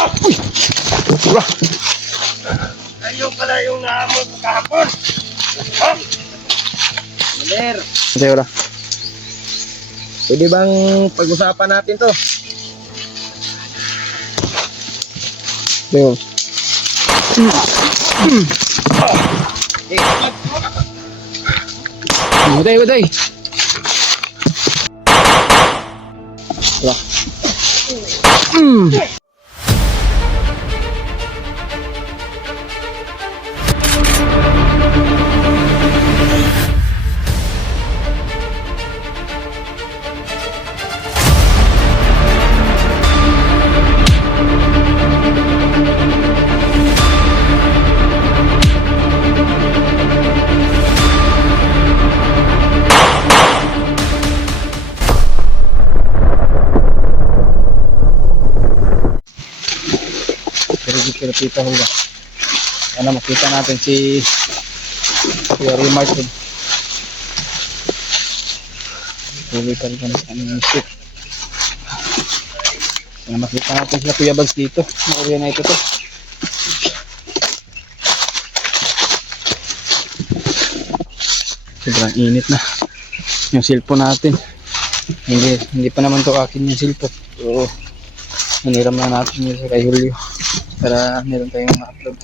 Wah! Ayun pala yung naamot kahapon. Oh! Maler. Kasi wala. Pwede bang pag-usapan natin to? Ayun. Buday, buday. Wala. Pero kita ho ba? Sana makita natin si Kuya Martin. Tuloy pa rin ang ship. Sana makita natin sila Kuya Bags dito. Mauriya na ito to. Sobrang init na yung cellphone natin. Hindi pa naman to akin yung cellphone. So, hiniram na natin yun sa kay Julio para meron tayong ma-upload.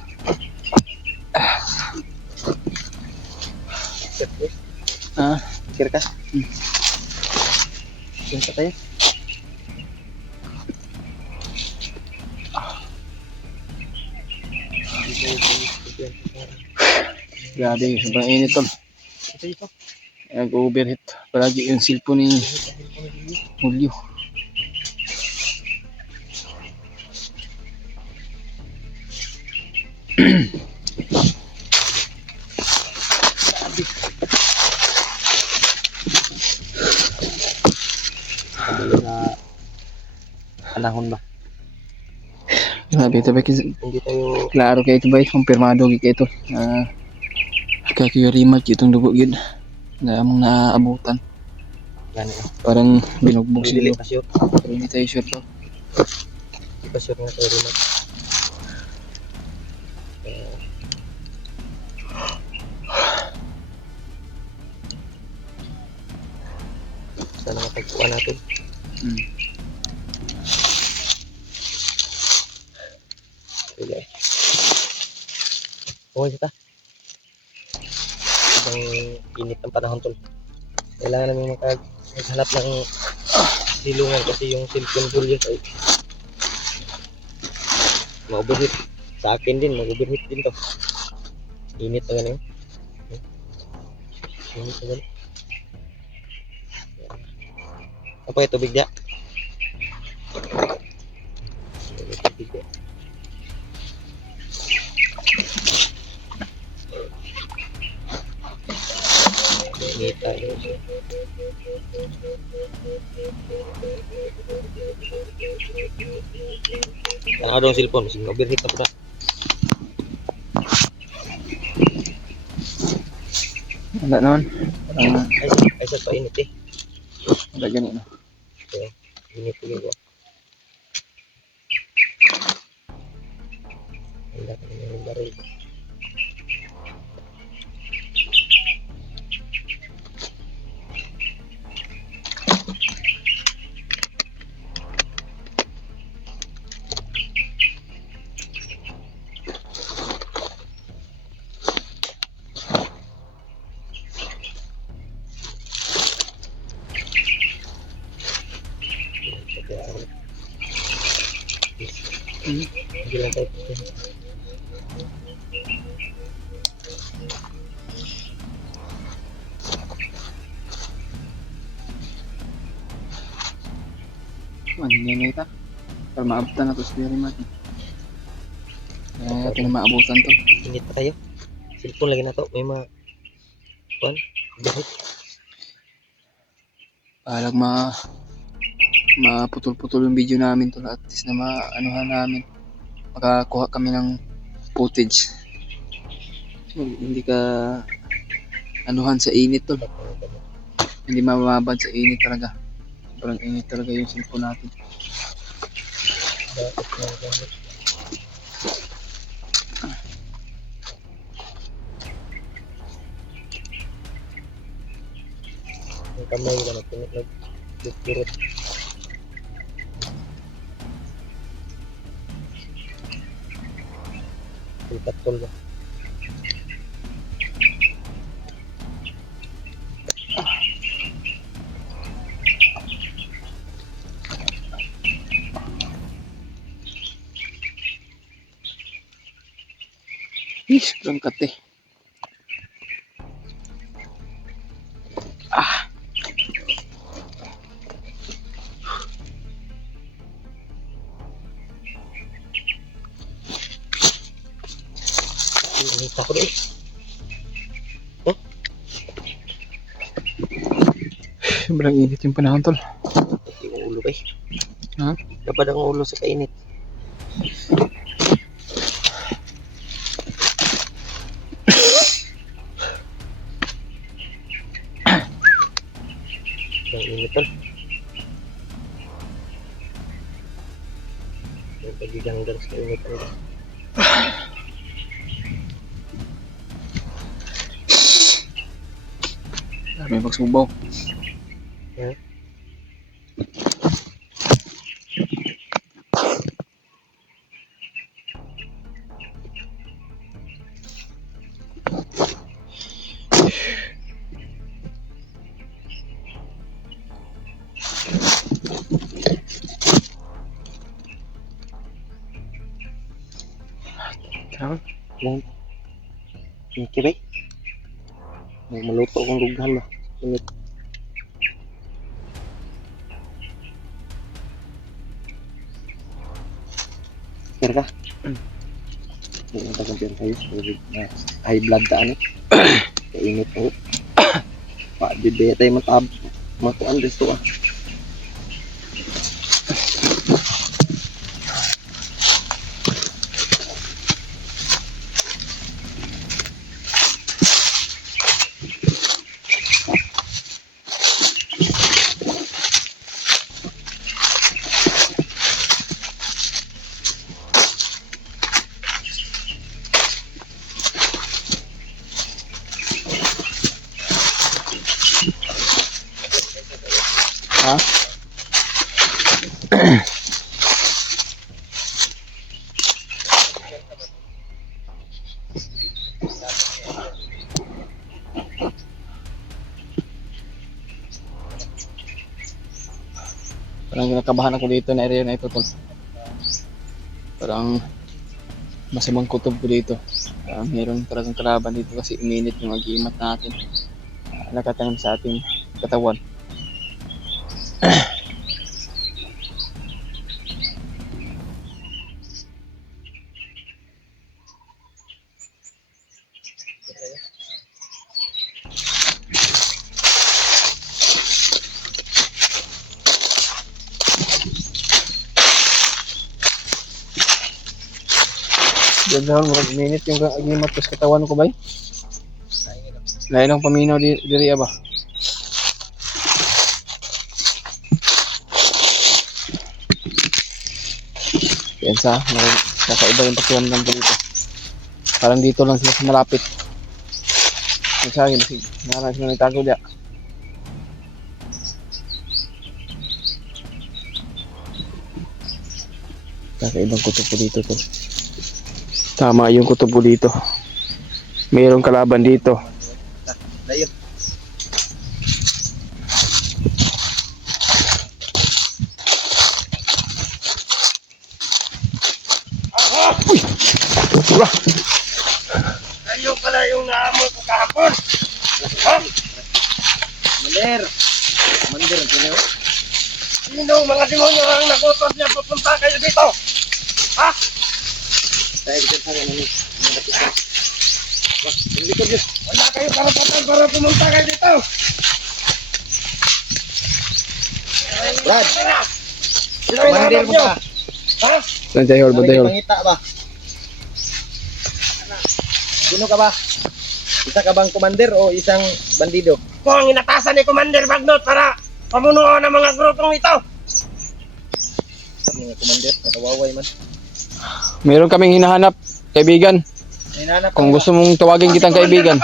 Pikir ka? Pikir ka tayo? Grabe, sobrang init tol. Nag-overheat palagi yung cellphone ni Julio. Panahon ba? Grabe ito ba? Hindi tayo Klaro kayo ito ba? Kumpirmado kayo ito. Kakiyarimat itong dugo yun. Na among naaabutan. gani. Parang binugbog Dili sila. pa sure. Pero hindi tayo sure to. Di pa sure nga tayo remote. Sana matagpuan natin. Sige. Okay kita. Ibang init ng panahon tol. Kailangan namin maghanap ng silungan kasi yung cellphone Julius ay ma-overheat. Sa akin din, mag-overheat din to. Init na gano'n. Init na gano'n. Apa itu tubig dia? Tubig dia. Ngita yun. Ang adong cellphone, sige overheat na po na. Wala naman. Ay sa painit eh. Wala ganun. Okay, init ulit ko. Wala ka naman yung baril. Hindi lang tayo pati. Hindi na ito. Para maabutan na ito sa Kuya Martin. Kaya natin na maabutan to. Init pa tayo. Cellphone lagi na to. May mga overheat. Palag maputol-putol yung video namin to. At least na maanuhan namin. Makakuha kami ng footage. So, hindi ka anuhan sa init to. Hindi mamabad sa init talaga. Sobrang init talaga yung cellphone natin. Bakit na ganito? Ang kamay na nagpurot. Patol ba? Ish, kurang kate. Ah, Init ako doon. sobrang init yung panahon tol. Yung ulo kay. Ha? Dapat ang ulo sa kainit. Ang init tol. Yung pagiganggang sa init tol. May pagsubaw. Ha? Tawag. Yan. Init ba? May maluto akong lughan ba? Init. Sir ka? Hindi na tagang pera sa'yo. High blood ta ano? Kainit po. Bibaya tayo matuan dito ah. Ha? Parang kinakabahan ako dito na area na ito tol. Parang masamang kutob ko dito. Meron talagang kalaban dito kasi uminit yung agimat natin. Nakatanim sa ating katawan. Diyan lang, marag minute yung agimat ko sa katawan ko ba? Lain ang paminaw diri ba? Yan sa, nakaiba yung pakiramdam ko dito. Parang dito lang sila sa malapit. Nagsagin, narang sila nagtago diya. Kakaibang kutob ko dito to. Tama yung kutob ko dito. Mayroong kalaban dito. Layo. Uy! Wala! Layo pala yung naamoy ko kahapon. Mander. Mander ang pinyo. Sino mga demonyo ang nagutos niya pupunta kayo dito? Ha? Tayo dito sa kanila. Wala kayo karapatan para pumunta kayo dito. Brad. Sino yung Mandir hanap mo nyo? ka. Ha? Nandiyan ba dahil? Pangita ba? Sino ka ba? Isa ka bang commander o isang bandido? Ako ang inatasan ni Commander Bagnot para pamunuan ng mga grupong ito. Sa mga commander, nakawaway man. Meron kaming hinahanap, kaibigan. Hinanap Kung gusto mong tawagin kitang kaibigan.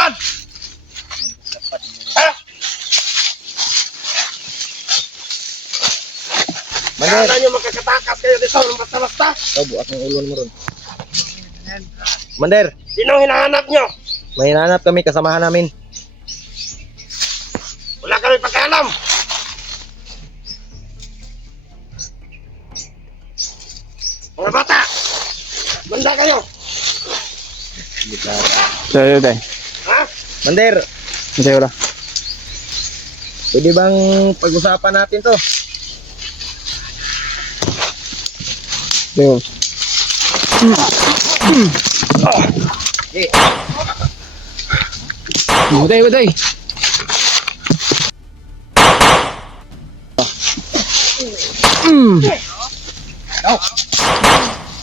Mander. Kala nyo makakatakas kayo dito ng basta-basta. Ikaw, buak ng ulon mo ron. Mander, Sino hinahanap nyo? may hinanap kami, kasamahan namin. Wala kami pakialam. Mga bata, banda kayo. Tayo tayo. Ha? Mander, Tayo wala. pwede bang pag-usapan natin to? Tayo. Eh, Tayo tayo.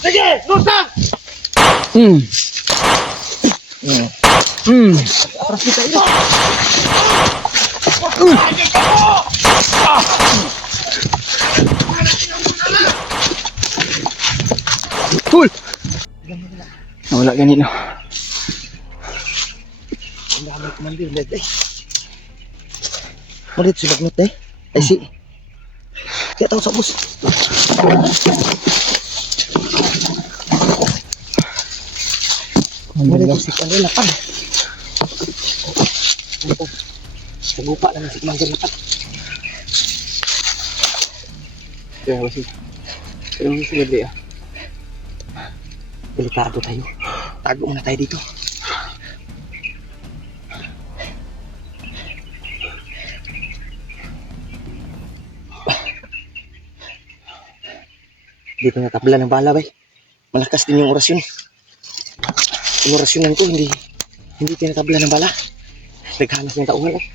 Sige, lusa! Hmm. Hmm. Cool. Wala ganito. ang dami ko Mander, Led, eh. Malit, sulagnot eh. Ay, si. Kaya tao sa bus. Malit, si Mander, lapad. Sagupa naman si Mander, lapad. Tayo kasi. Pero kasi gabi ah. Delikado tayo. Tago muna tayo dito. Hindi pa natabla ng bala, bay. Malakas din yung orasyon. Yung orasyonan ko, hindi tinatabla ng bala. Naghanas ng tauhan, eh.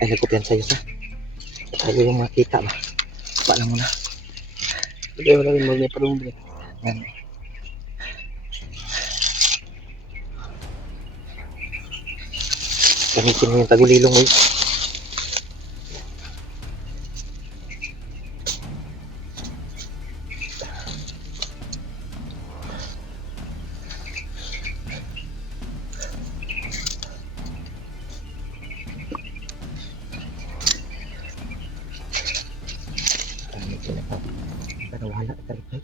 Ay, nagkupiyan sa'yo sa. Tayo yung makita ba. Paano mo na. Tayo wala rin mga parang bili. Yan. Gamitin mo yung tagulilong mo. Pero wala talaga.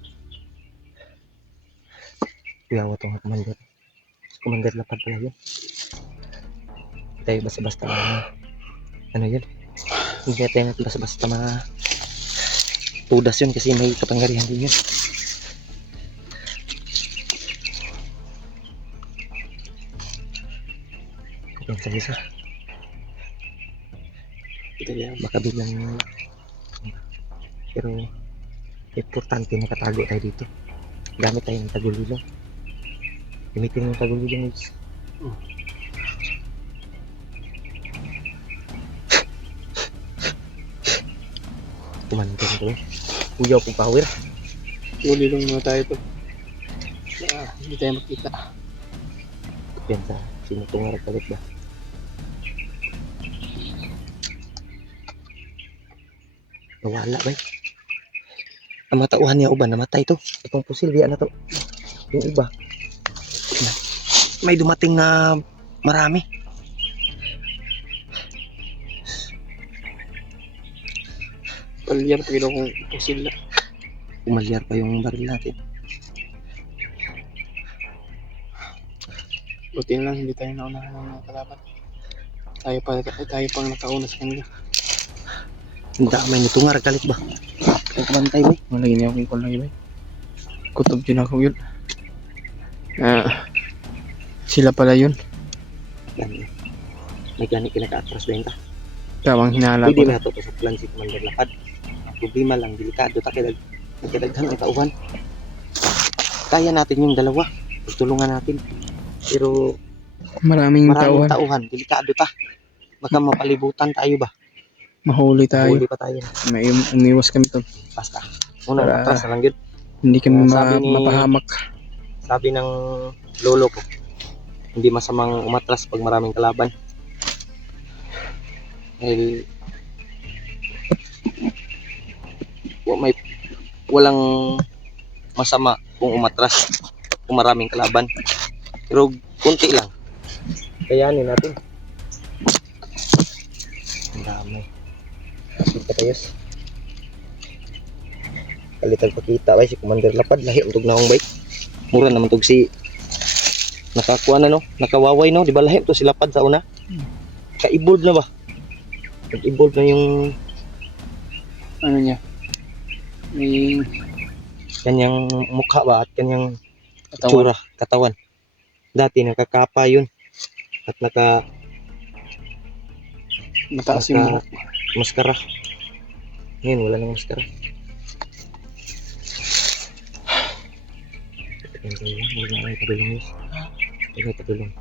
Kuyawa itong commander. Commander lapad pala yun. Tayo basta-basta ano yun. Hindi tayo natin basta-basta mga tudas yun kasi may kapangyarihan din yun. Yan sa isa. Baka bilang pero importante nakatago tayo dito. Gamit tayo ng tagulilong. Gamitin mo yung tagulilong. Kumandang ko. Kuyaw kong power. Uli lang muna tayo to. Hindi tayo makita. Yan sa sinutungar kalit ba? Nawala ba? Ang mga tauhan niya uban namatay to. Itong pusil diyan na to. Yung iba. May dumating na marami. Palyar pa kilo kung pusil na. Umalyar pa yung baril natin. Buti na lang hindi tayo naunahan ng mga kalaban. Tayo pang nakauna sa kanila. Hindi may nitungar kalit ba? Ay kumantay ba? Malagi niya akong ikon lagi ba? Kutob din ako yun. Sila pala yun. Yan. May gani kinaka-atras benta. Tamang hinala Pwede ko. na ito sa plan si Commander Lapad. Problema lang, delikado ta kaya nagkadaghan ang tauhan. Kaya natin yung dalawa. Tutulungan natin. Pero Maraming maraming tauhan. tauhan, delikado ta. Baka mapalibutan tayo ba? Mahuli tayo. Huli pa tayo. May umiwas kami to. Basta. Una, Para- atras na lang yun. Hindi kami Sabi ni- mapahamak. Sabi ng lolo ko, hindi masamang umatras pag maraming kalaban. Dahil walang masama kung umatras, kung maraming kalaban. Pero kunti lang. Kayanin natin. Ang dami. Kita tayos. Kalitag pakita ba si Commander Lapad, lahi untog naong bike. Mura naman tog si nakakuha na no, nakawaway no, di ba lahi to si Lapad sa una? Ka-evolve na ba? Nag-evolve na yung Ano niya? May kanyang mukha ba at kanyang katawan. tsura, katawan. Dati nakakapa yun at Mataas yung buhok. maskara. Ngayon wala nang maskara. Wala nang padulong yun. Wala padulong.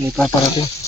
May paparating.